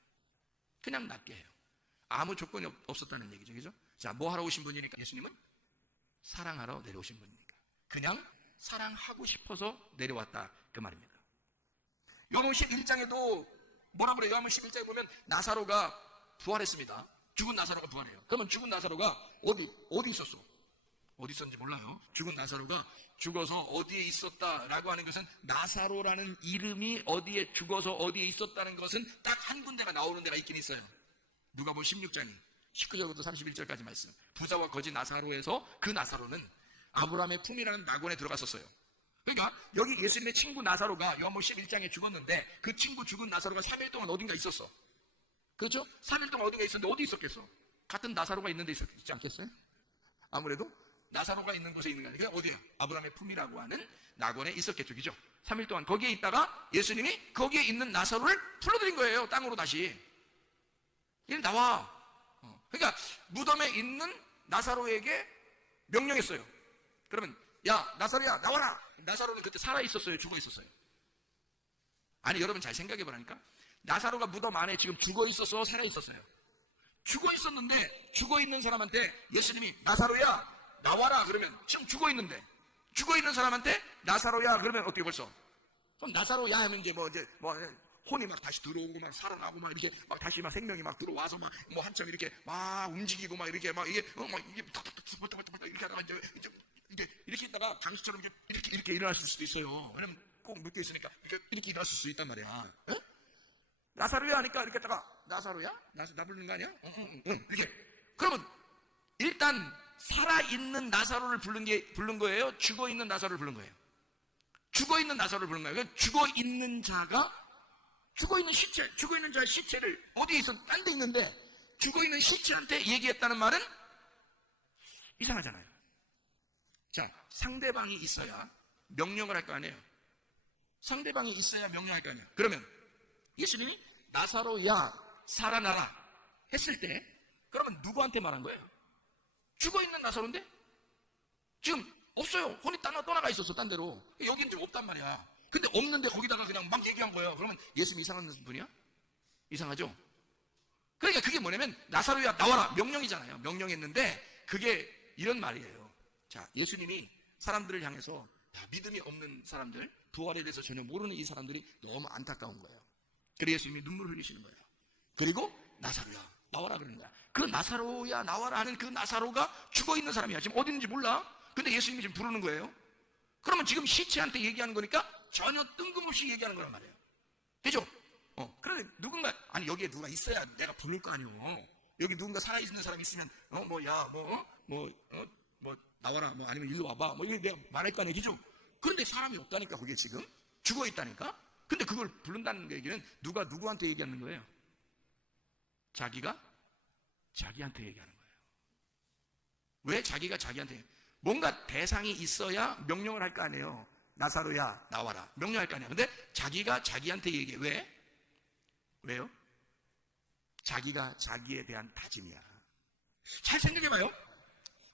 그냥 낫게 해요. 아무 조건이 없었다는 얘기죠. 그죠? 자, 뭐 하러 오신 분이니까? 예수님은 사랑하러 내려오신 분이니까. 그냥 사랑하고 싶어서 내려왔다. 그 말입니다. 요한복음 11장에도 뭐라 그래요? 요한복음 11장에 보면 나사로가 부활했습니다. 죽은 나사로가 부활해요. 그러면 죽은 나사로가 어디 있었어? 어디 있었는지 몰라요. 죽은 나사로가 죽어서 어디에 있었다라고 하는 것은 나사로라는 이름이 어디에 죽어서 어디에 있었다는 것은 딱 한 군데가 나오는 데가 있긴 있어요. 누가복음 16장이 19절부터 31절까지 말씀. 부자와 거지 나사로에서 그 나사로는 아브라함의 품이라는 낙원에 들어갔었어요. 그러니까 여기 예수님의 친구 나사로가 요한복음 11장에 죽었는데 그 친구 죽은 나사로가 3일 동안 어딘가 있었어. 그렇죠? 3일 동안 어딘가 있었는데 어디 있었겠어? 같은 나사로가 있는데 있지 않겠어요? 아무래도 나사로가 있는 곳에 있는 게 아니라 어디야? 아브라함의 품이라고 하는 낙원에 있었겠죠. 그죠? 3일 동안 거기에 있다가 예수님이 거기에 있는 나사로를 불러들인 거예요. 땅으로 다시. 이리 나와. 그러니까 무덤에 있는 나사로에게 명령했어요. 그러면 야 나사로야 나와라. 나사로는 그때 살아 있었어요? 죽어 있었어요? 아니 여러분 잘 생각해 보라니까. 나사로가 무덤 안에 지금 죽어 있었어? 살아 있었어요? 죽어 있었는데 죽어 있는 사람한테 예수님이 나사로야 나와라 그러면 지금 죽어 있는데 죽어 있는 사람한테 나사로야 그러면 어떻게 벌써? 그럼 나사로야 하면 이제 뭐 혼이 막 다시 들어오고 막 살아나고 막 이렇게 막 다시 막 생명이 막 들어와서 막 뭐 한참 이렇게 막 움직이고 막 이렇게 막 이게 막 이게 이렇게 하다가 이렇게 있다가 당시처럼 이렇게 일어났을 수도 있어요. 왜냐면 꼭 묶여 있으니까 이렇게 일어났을 수 있단 말이야. 에? 나사로야 하니까 이렇게 했다가 나사로야? 나 부르는 거 아니야? 응. 이렇게. 그러면 일단 살아있는 나사로를 부른 거예요? 죽어있는 나사로를 부른 거예요? 죽어있는 나사로를 부른 거예요. 그러니까 죽어있는 자가 죽어있는 자의 시체를 어디에 있어? 딴 데 있는데 죽어있는 시체한테 얘기했다는 말은 이상하잖아요. 자, 상대방이 있어야 명령을 할 거 아니에요. 상대방이 있어야 명령할 거 아니에요. 그러면 예수님이 나사로야 살아나라 했을 때 그러면 누구한테 말한 거예요? 죽어있는 나사로인데 지금 없어요. 혼이 떠나가 있었어 딴 데로. 여긴 좀 없단 말이야. 근데 없는데 거기다가 그냥 막 얘기한 거예요. 그러면 예수님이 이상한 분이야? 이상하죠? 그러니까 그게 뭐냐면 나사로야 나와라 명령이잖아요. 명령했는데 그게 이런 말이에요. 자, 예수님이 사람들을 향해서 믿음이 없는 사람들, 부활에 대해서 전혀 모르는 이 사람들이 너무 안타까운 거예요. 그래서 예수님이 눈물을 흘리시는 거예요. 그리고 나사로야 나와라 그러는 거야. 그 나사로야 나와라 하는 그 나사로가 죽어있는 사람이야. 지금 어디 있는지 몰라. 근데 예수님이 지금 부르는 거예요. 그러면 지금 시체한테 얘기하는 거니까 전혀 뜬금없이 얘기하는 거란 말이에요. 되죠? 그런데 누군가 아니 여기에 누가 있어야 내가 부를 거 아니에요. 여기 누군가 살아있는 사람이 있으면 나와라 아니면 일로 와봐 이게 내가 말할 거 아니에요. 그죠? 그런데 사람이 없다니까 거기에 지금 죽어있다니까. 근데 그걸 부른다는 얘기는 누가 누구한테 얘기하는 거예요? 자기가 자기한테 얘기하는 거예요. 왜 자기가 자기한테 뭔가 대상이 있어야 명령을 할 거 아니에요. 나사로야 나와라 명령할 거 아니에요. 근데 자기가 자기한테 얘기해. 왜요? 자기가 자기에 대한 다짐이야. 잘 생각해봐요.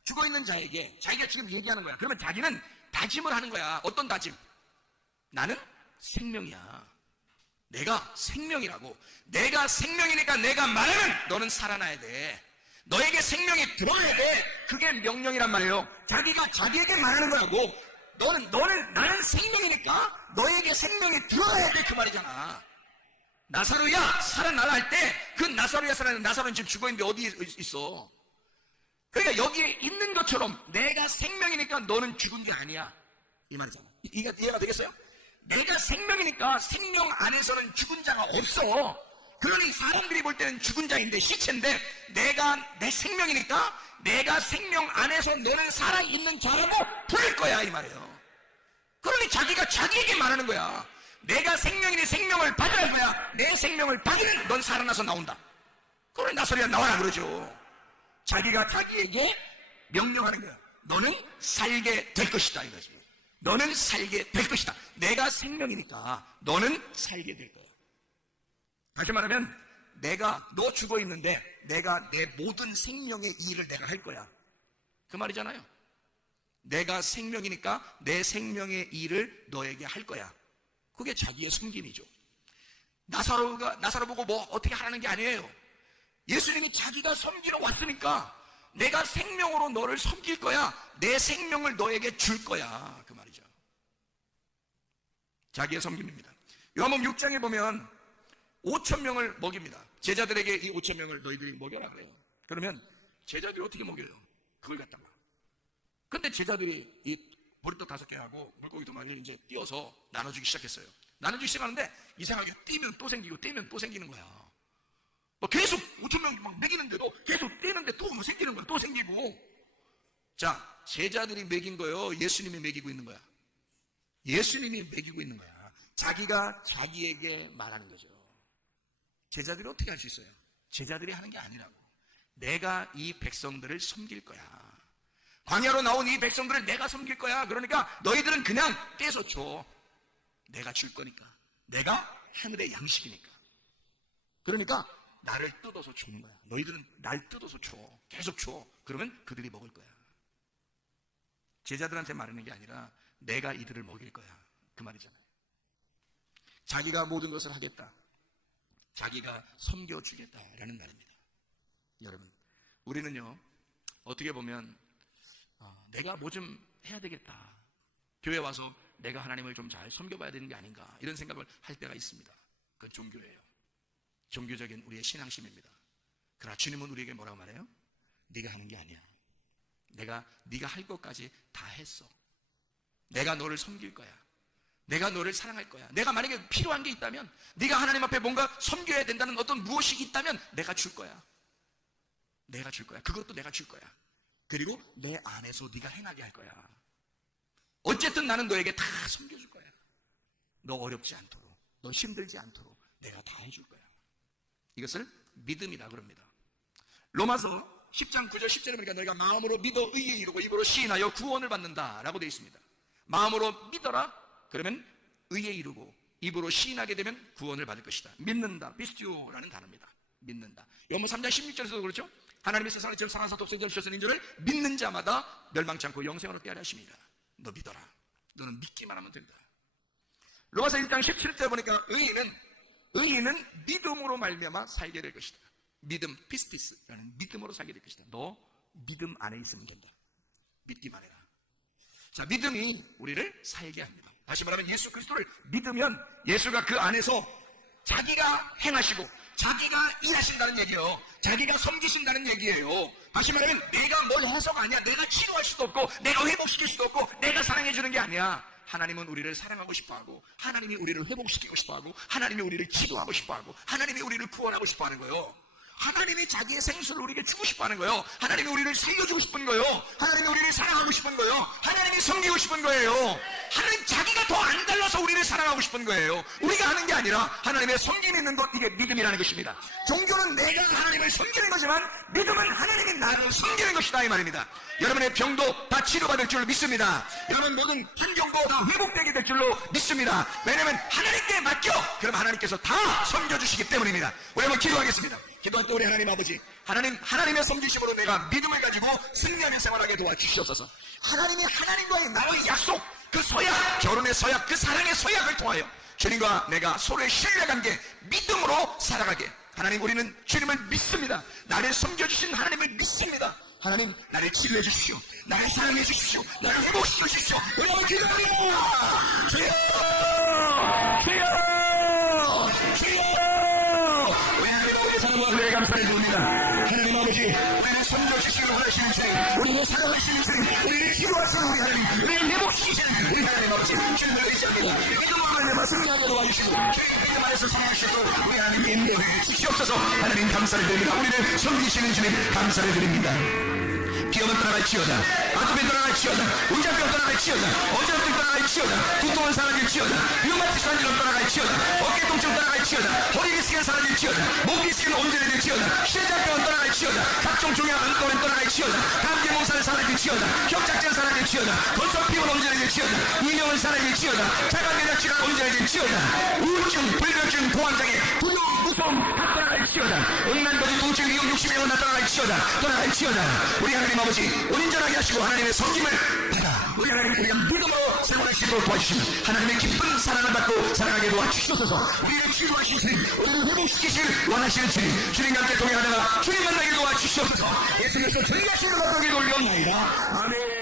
죽어있는 자에게 자기가 지금 얘기하는 거야. 그러면 자기는 다짐을 하는 거야. 어떤 다짐? 나는 생명이야. 내가 생명이라고. 내가 생명이니까 내가 말하면 너는 살아나야 돼. 너에게 생명이 들어야 돼. 그게 명령이란 말이에요. 자기가 자기에게 말하는 거라고. 나는 생명이니까 너에게 생명이 들어야 돼. 그 말이잖아. 나사로야 살아나라 할 때 그 나사로야 살아나는 나사로는 지금 죽어있는데 어디 있어? 그러니까 여기에 있는 것처럼 내가 생명이니까 너는 죽은 게 아니야. 이 말이잖아. 이해가 되겠어요? 내가 생명이니까 생명 안에서는 죽은 자가 없어. 그러니 사람들이 볼 때는 죽은 자인데 시체인데 내가 내 생명이니까 내가 생명 안에서 너는 살아있는 자라고 부를 거야 이 말이에요. 그러니 자기가 자기에게 말하는 거야. 내가 생명이니 생명을 받으라 거야. 내 생명을 받으면 넌 살아나서 나온다. 그러니 나사로야 나와라 그러죠. 자기가 자기에게 명령하는 거야. 너는 살게 될 것이다 이거지. 너는 살게 될 것이다. 내가 생명이니까 너는 살게 될 거야. 다시 말하면 너 죽어 있는데 내가 내 모든 생명의 일을 내가 할 거야. 그 말이잖아요. 내가 생명이니까 내 생명의 일을 너에게 할 거야. 그게 자기의 섬김이죠. 나사로 보고 뭐 어떻게 하라는 게 아니에요. 예수님이 자기가 섬기러 왔으니까 내가 생명으로 너를 섬길 거야. 내 생명을 너에게 줄 거야. 그 말이죠. 자기의 섬김입니다. 요한복음 6장에 보면 5,000명을 먹입니다. 제자들에게 이 5,000명을 너희들이 먹여라 그래요. 그러면 제자들이 어떻게 먹여요? 그걸 갖다가. 근데 제자들이 이 보리떡 5개하고 물고기 2마리를 이제 띄어서 나눠주기 시작했어요. 나눠주기 시작하는데 이상하게 띄면 또 생기고 띄면 또 생기는 거야. 계속 5,000명 막 먹이는데도 계속 띄는데 또 생기는 거야. 또 생기고. 자, 제자들이 먹인 거예요? 예수님이 먹이고 있는 거야? 예수님이 먹이고 있는 거야. 자기가 자기에게 말하는 거죠. 제자들이 어떻게 할 수 있어요? 제자들이 하는 게 아니라고. 내가 이 백성들을 섬길 거야. 광야로 나온 이 백성들을 내가 섬길 거야. 그러니까 너희들은 그냥 떼서 줘. 내가 줄 거니까. 내가 하늘의 양식이니까. 그러니까 나를 뜯어서 주는 거야. 너희들은 날 뜯어서 줘. 계속 줘. 그러면 그들이 먹을 거야. 제자들한테 말하는 게 아니라 내가 이들을 먹일 거야. 그 말이잖아요. 자기가 모든 것을 하겠다. 자기가 섬겨주겠다라는 말입니다. 여러분, 우리는요, 어떻게 보면 내가 뭐 좀 해야 되겠다. 교회 와서 내가 하나님을 좀 잘 섬겨봐야 되는 게 아닌가, 이런 생각을 할 때가 있습니다. 그건 종교예요. 종교적인 우리의 신앙심입니다. 그러나 주님은 우리에게 뭐라고 말해요? 네가 하는 게 아니야. 네가 할 것까지 다 했어. 내가 너를 섬길 거야. 내가 너를 사랑할 거야. 내가 만약에 필요한 게 있다면, 네가 하나님 앞에 뭔가 섬겨야 된다는 어떤 무엇이 있다면 내가 줄 거야. 내가 줄 거야. 그것도 내가 줄 거야. 그리고 내 안에서 네가 행하게 할 거야. 어쨌든 나는 너에게 다 섬겨줄 거야. 너 어렵지 않도록, 너 힘들지 않도록 내가 다 해줄 거야. 이것을 믿음이라 그럽니다. 로마서 10장 9절 10절에 보니까 너희가 마음으로 믿어 의에 이르고 입으로 시인하여 구원을 받는다 라고 되어 있습니다. 마음으로 믿어라. 그러면 의에 이르고 입으로 시인하게 되면 구원을 받을 것이다. 믿는다. 피스티오라는 단어입니다. 믿는다. 요모 3장 16절에서도 그렇죠. 하나님의 세상을 지금 사랑하사 독생자를 주셨으니 이를 믿는 자마다 멸망치 않고 영생을 얻게 하려 하십니다. 너 믿어라. 너는 믿기만 하면 된다. 로마서 1장 17절 보니까 의인은 믿음으로 말미암아 살게 될 것이다. 믿음, 피스티스라는 믿음으로 살게 될 것이다. 너 믿음 안에 있으면 된다. 믿기만 해라. 자, 믿음이 우리를 살게 합니다. 다시 말하면 예수 그리스도를 믿으면 예수가 그 안에서 자기가 행하시고 자기가 일하신다는 얘기예요. 자기가 섬기신다는 얘기예요. 다시 말하면 내가 뭘 해서가 아니야. 내가 치료할 수도 없고 내가 회복시킬 수도 없고 내가 사랑해 주는 게 아니야. 하나님은 우리를 사랑하고 싶어하고 하나님이 우리를 회복시키고 싶어하고 하나님이 우리를 치료하고 싶어하고 하나님이 우리를 구원하고 싶어하는 거예요. 하나님이 자기의 생수를 우리에게 주고 싶어하는 거예요. 하나님이 우리를 살려주고 싶은 거예요. 하나님이 우리를 사랑하고 싶은 거예요. 하나님이 섬기고 싶은 거예요. 하나님 자기가 더 안 달라서 우리를 사랑하고 싶은 거예요. 우리가 하는 게 아니라 하나님의 섬김이 있는 것, 이게 믿음이라는 것입니다. 종교는 내가 하나님을 섬기는 거지만 믿음은 하나님이 나를 섬기는 것이다 이 말입니다. 여러분의 병도 다 치료받을 줄로 믿습니다. 여러분 모든 환경도 다 회복되게 될 줄로 믿습니다. 왜냐하면 하나님께 맡겨 그럼 하나님께서 다 섬겨주시기 때문입니다. 우리 한번 기도하겠습니다. 기도할 때 우리 하나님 아버지, 하나님의 섬기심으로 내가 믿음을 가지고 승리하는 생활하게 도와주시옵소서. 하나님이 하나님과의 나의 약속, 그 서약, 결혼의 서약, 그 사랑의 서약을 통하여 주님과 내가 서로의 신뢰관계, 믿음으로 살아가게. 하나님, 우리는 주님을 믿습니다. 나를 섬겨주신 하나님을 믿습니다. 하나님, 나를 치료해 주십시오. 나를 사랑해 주십시오. 나를 회복시켜 주십시오. 여러분 기도합니다. 주여! 주여! 주여! 우리 하나님의 사랑과 은혜에 감사를 드립니다. 하나님 아버지, 우리를 섬겨주시기를 원하시는 주님, 우리를 사랑하시는 주님, 우리를 치료하시는 우리 하나님, 우리를 회복시키시는 우리 하나님 아버지, 주님을 의지합니다. 믿음으로 하나님과 승리하게 도와주시고 주님 안에서 사랑하시고 우리 하나님 인도해 주시옵소서. 하나님 감사를 드립니다. 우리를 섬기시는 주님 감사를 드립니다. 비염은 떠나갈지어다, 아토피 떠나갈지어다, 운장병 떠나갈지어다, 어지럽증 떠나갈지어다, 두통은 사라질지어다, 류마티스 환절은 떠나갈지어다, 어깨 통증 떠나갈지어다, 허리 디스크는 사라질지어다, 목 디스크는 온전해질지어다, 신장병은 떠나갈지어다, 각종 종양 안과는 떠나갈지어다, 감기 몸살은 사라질지어다, 혈착증은 사라질지어다, 건성 피부는 온전해질지어다, 이명은 사라질지어다, 자가면역 질환 온전해질지어다, 우울증, 불면증, 공황장애, 두려움, 무서움 다 떠나갈지어다, 응난거지, 통증, 위험, 욕심의 다 떠나갈지어다. 우리 하나님 아버지, 온전하게 하시고 하나님의 섬김을 받아 우리 하나님, 우리가 믿음으로 생활할 수 있도록 도와주시면 하나님의 기쁜 사랑을 받고 살아가게 도와주시옵소서. 우리를 치료하시는 주님, 우리를 회복시키시길 원하시는 주님과 함께 동행하다가 주님 만나게 도와주시옵소서. 예수님께서 전리하시는 것을 올려옵나이다. 아멘.